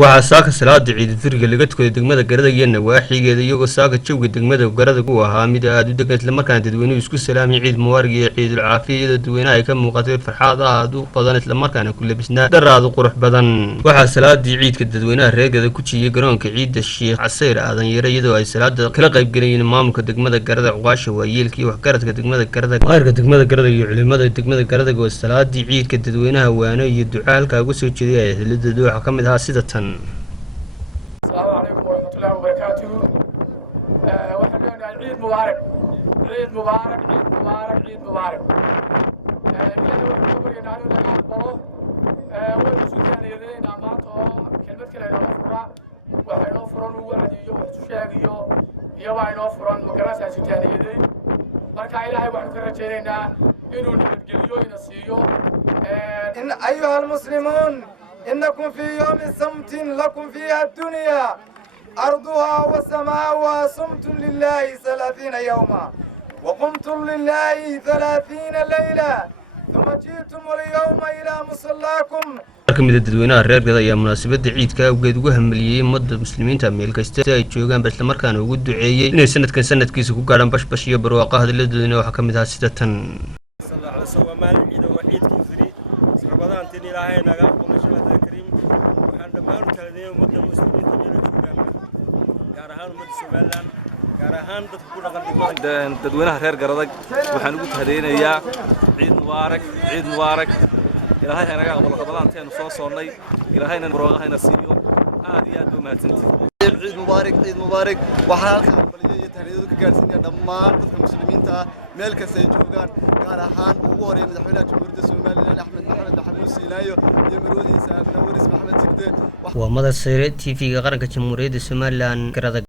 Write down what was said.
waxaa saaka salaada ciid firiga laga tukaday degmada Garada iyo nawaaxigeeda iyagoo saaka jawga degmada Garada ku ahaa mid aad u degan isla markaana dadweynuhu isku salaamay ciid mubarak iyo ciidul caafiya dadweynaha ay ka muuqatay farxad aad u badan isla markaana ku labisnaa daraad qurux badan waxaa salaadii ciidka dadweynaha reegada ku jiiyay garoonka ciidda Sheekh Casayr Aadan Yare iyadoo ay salaada kala qayb galayeen maamulka degmada Garada Cuqaasha waayeelkii wax garadka degmada Garada qaarka degmada Garada iyo culimada degmada Garada oo salaadii ciidka dadweynaha waana iyo ducaalka uga soo jeediyay xilada waxa kamid ah sida tan السلام عليكم ورحمة الله وبركاته. وحنا عيد مبارك عيد مبارك عيد مبارك عيد مبارك. إلهي وحنا ينالو لنا أقبله ونسوتنا يدين أمانته كلمة كلا ينوفرا وحينوفرون وعديو وحتشاقيو يوا ينوفرون مكراسة سوتنا يدين. مركا إلهي وحنا كرجينا إنو نبتقليو ينسيو. إن أيها المسلمون إنكم في يوم صمت لكم فيها الدنيا أرضها وسماؤها صمت لله 30 يوما وقمتم لله 30 ليلة ثم جئتم اليوم إلى مصلاكم kamid dadweynaha reer Garada ayaa munaasabada ciidka awgeed ugu hambaliyay ummadda muslimiinta meel kasta ay joogaan isla markaana ugu duceeyay inay sanadkan sanadkiisa ku gaaraan bashbash iyo barwaaqo hadaladoodina waxa kamid ah sida tan dadweynaha reer Garada waxaan ugu tahadeynayaa ciid mubaarak ilaahay hanaga aqbalo qodobadaanteenu soo soonnay ilaahayna barwaaqahayna siiyo aad iyo aad u mahadsantihiin ciid mubaarak waxaan halka hambaliyay tahadeyadu ka gaarsiinaya dhammaan dadka muslimiinta ah meel kasta ay joogaan gaar ahaan ugu horeeya madaxweynaha jamhuuriyadda Soomaaliland Axmed Maxamed Maxamuud Siinaayo iyo marwadiisa Abna Waris Maxamed Sigde waa madasayre TV-ga qaranka jamhuuriyadda Soomaaliland Garada